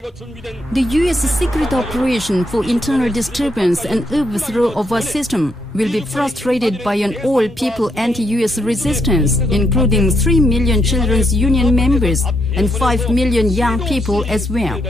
The U.S. secret operation for internal disturbance and overthrow of our system will be frustrated by an all-people anti-U.S. resistance, including 3 million children's union members and 5 million young people as well.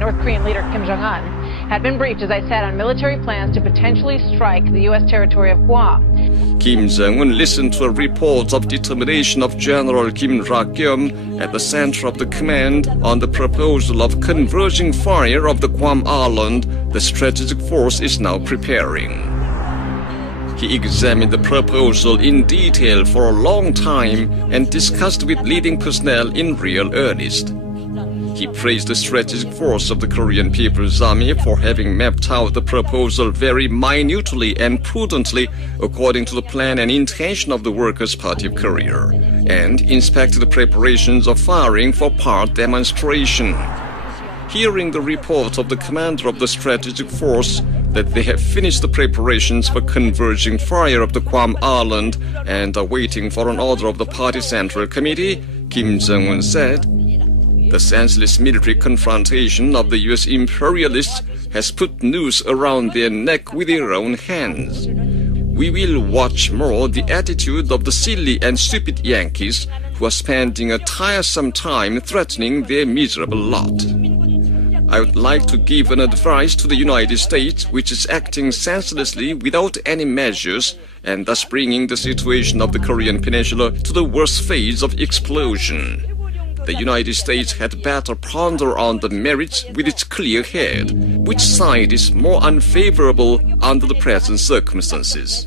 North Korean leader Kim Jong-un had been briefed, as I said, on military plans to potentially strike the U.S. territory of Guam. Kim Jong-un listened to a report of determination of General Kim Rak-yeom at the center of the command on the proposal of converging fire of the Guam Island the strategic force is now preparing. He examined the proposal in detail for a long time and discussed with leading personnel in real earnest. He praised the strategic force of the Korean People's Army for having mapped out the proposal very minutely and prudently according to the plan and intention of the Workers' Party of Korea, and inspected the preparations of firing for part demonstration. Hearing the report of the commander of the strategic force that they have finished the preparations for converging fire of the Guam Island and are waiting for an order of the party central committee, Kim Jong-un said, "The senseless military confrontation of the U.S. imperialists has put noose around their neck with their own hands. We will watch more the attitude of the silly and stupid Yankees who are spending a tiresome time threatening their miserable lot. I would like to give an advice to the United States, which is acting senselessly without any measures and thus bringing the situation of the Korean Peninsula to the worst phase of explosion. The United States had better ponder on the merits with its clear head. Which side is more unfavorable under the present circumstances?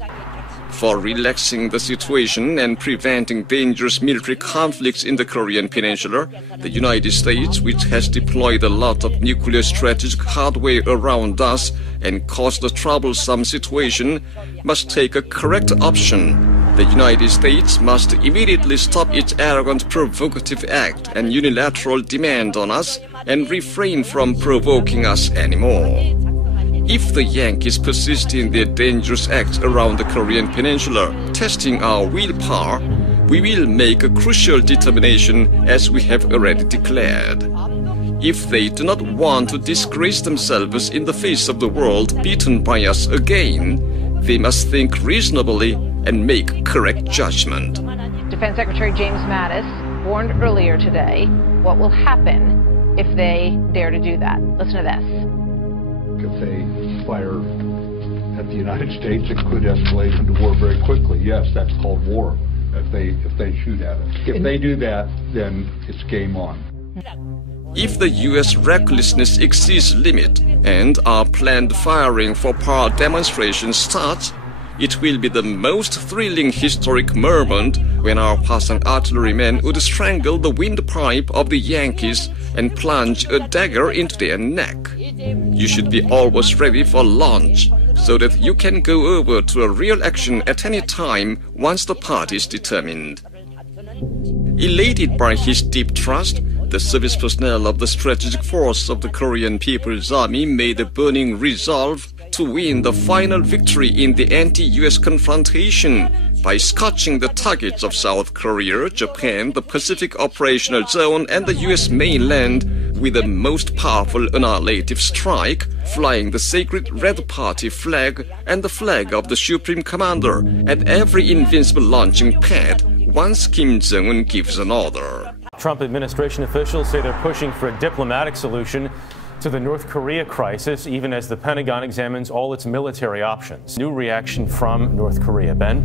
For relaxing the situation and preventing dangerous military conflicts in the Korean Peninsula, the United States, which has deployed a lot of nuclear strategic hardware around us and caused a troublesome situation, must take a correct option. The United States must immediately stop its arrogant provocative act and unilateral demand on us and refrain from provoking us anymore. If the Yankees persist in their dangerous acts around the Korean Peninsula, testing our willpower, we will make a crucial determination as we have already declared. If they do not want to disgrace themselves in the face of the world beaten by us again, they must think reasonably and make correct judgment." Defense Secretary James Mattis warned earlier today what will happen if they dare to do that. Listen to this. If they fire at the United States, it could escalate into war very quickly. Yes, that's called war, if they shoot at it. If they do that, then it's game on. If the U.S. recklessness exceeds limit and our planned firing for power demonstration starts, it will be the most thrilling historic moment when our Pasang artillerymen would strangle the windpipe of the Yankees and plunge a dagger into their neck. You should be always ready for launch so that you can go over to a real action at any time once the party is determined. Elated by his deep trust, the service personnel of the strategic force of the Korean People's Army made a burning resolve to win the final victory in the anti-U.S. confrontation by scorching the targets of South Korea, Japan, the Pacific Operational Zone, and the U.S. mainland with the most powerful annihilative strike, flying the sacred Red Party flag and the flag of the Supreme Commander at every invincible launching pad once Kim Jong-un gives an order. Trump administration officials say they're pushing for a diplomatic solution to the North Korea crisis, even as the Pentagon examines all its military options. New reaction from North Korea. Ben?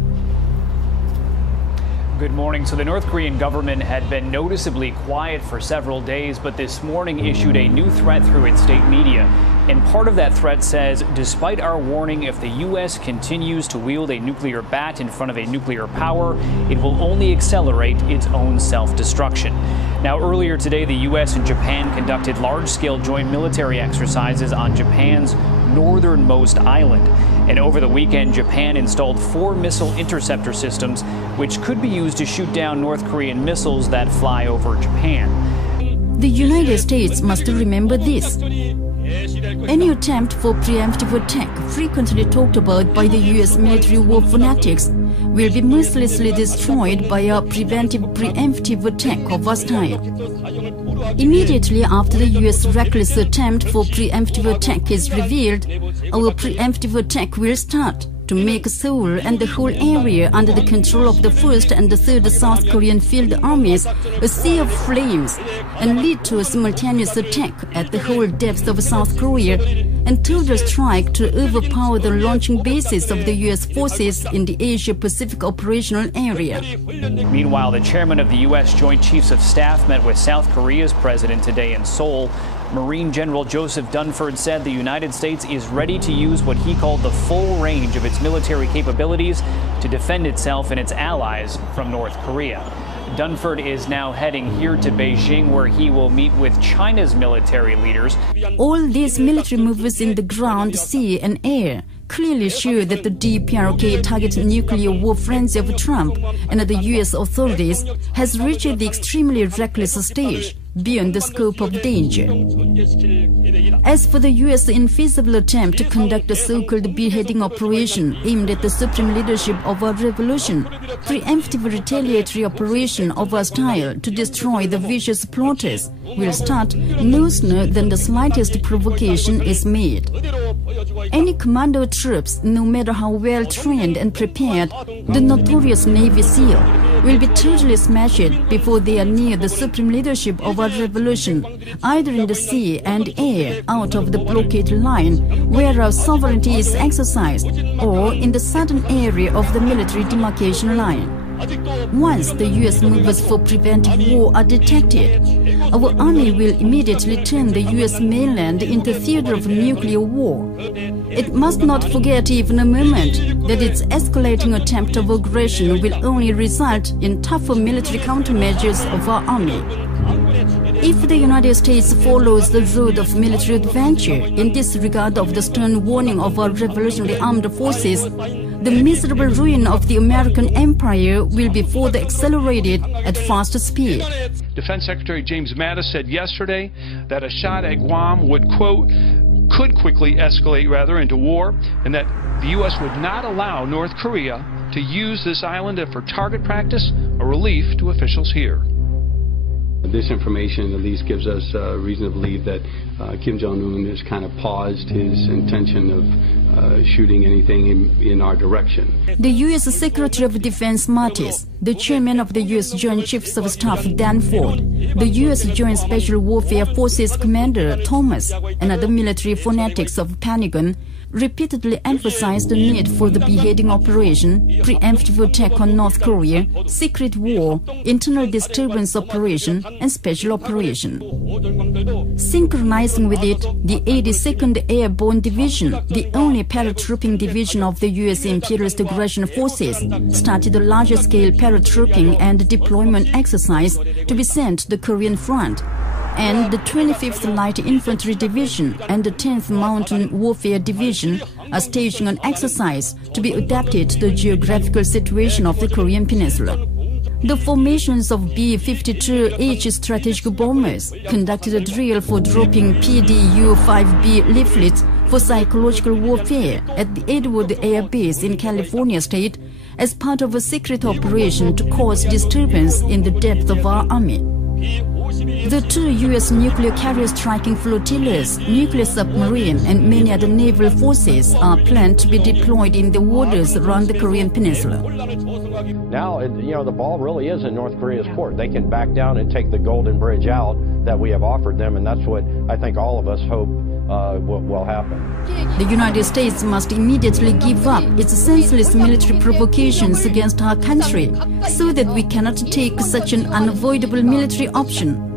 Good morning. So the North Korean government had been noticeably quiet for several days, but this morning issued a new threat through its state media. And part of that threat says, despite our warning, if the U.S. continues to wield a nuclear bat in front of a nuclear power, it will only accelerate its own self-destruction. Now, earlier today, the U.S. and Japan conducted large-scale joint military exercises on Japan's northernmost island. And over the weekend, Japan installed 4 missile interceptor systems, which could be used to shoot down North Korean missiles that fly over Japan. The United States must remember this. Any attempt for preemptive attack, frequently talked about by the US military war fanatics, will be mercilessly destroyed by a preemptive attack of our style. Immediately after the US reckless attempt for preemptive attack is revealed, our preemptive attack will start to make Seoul and the whole area under the control of the 1st and the 3rd South Korean field armies a sea of flames and lead to a simultaneous attack at the whole depth of South Korea and total strike to overpower the launching bases of the US forces in the Asia-Pacific operational area. Meanwhile, the chairman of the U.S. Joint Chiefs of Staff met with South Korea's president today in Seoul. Marine General Joseph Dunford said the United States is ready to use what he called the full range of its military capabilities to defend itself and its allies from North Korea. Dunford is now heading here to Beijing, where he will meet with China's military leaders. All these military moves in the ground, sea and air clearly show that the DPRK target nuclear war frenzy of Trump and the U.S. authorities has reached the extremely reckless stage beyond the scope of danger. As for the U.S. infeasible attempt to conduct a so-called beheading operation aimed at the supreme leadership of our revolution, preemptive retaliatory operation of our style to destroy the vicious plotters will start no sooner than the slightest provocation is made. Any commando troops, no matter how well trained and prepared, the notorious Navy SEAL, will be totally smashed before they are near the supreme leadership of our revolution, either in the sea and air out of the blockade line where our sovereignty is exercised, or in the southern area of the military demarcation line. Once the U.S. moves for preventive war are detected, our army will immediately turn the U.S. mainland into a theater of nuclear war. It must not forget even a moment that its escalating attempt of aggression will only result in tougher military countermeasures of our army. If the United States follows the road of military adventure in disregard of the stern warning of our revolutionary armed forces, the miserable ruin of the American empire will be further accelerated at fast speed. Defense Secretary James Mattis said yesterday that a shot at Guam would, quote, could quickly escalate into war, and that the U.S. would not allow North Korea to use this island for target practice or relief to officials here. This information at least gives us reason to believe that Kim Jong-un has kind of paused his intention of shooting anything in our direction. The U.S. Secretary of Defense Mattis, the chairman of the U.S. Joint Chiefs of Staff Danford, the U.S. Joint Special Warfare Forces Commander Thomas, and other military fanatics of Pentagon repeatedly emphasized the need for the beheading operation, preemptive attack on North Korea, secret war, internal disturbance operation, and special operation. Synchronizing with it, the 82nd Airborne Division, the only paratrooping division of the U.S. imperialist aggression forces, started a larger-scale paratrooping and deployment exercise to be sent to the Korean front. And the 25th Light Infantry Division and the 10th Mountain Warfare Division are staging an exercise to be adapted to the geographical situation of the Korean Peninsula. The formations of B-52H strategic bombers conducted a drill for dropping PDU-5B leaflets for psychological warfare at the Edward Air Base in California State as part of a secret operation to cause disturbance in the depth of our army. The 2 U.S. nuclear carrier striking flotillas, nuclear submarine, and many other naval forces are planned to be deployed in the waters around the Korean Peninsula. Now, the ball really is in North Korea's court. They can back down and take the Golden Bridge out that we have offered them, and that's what I think all of us hope will happen. The United States must immediately give up its senseless military provocations against our country so that we cannot take such an unavoidable military option.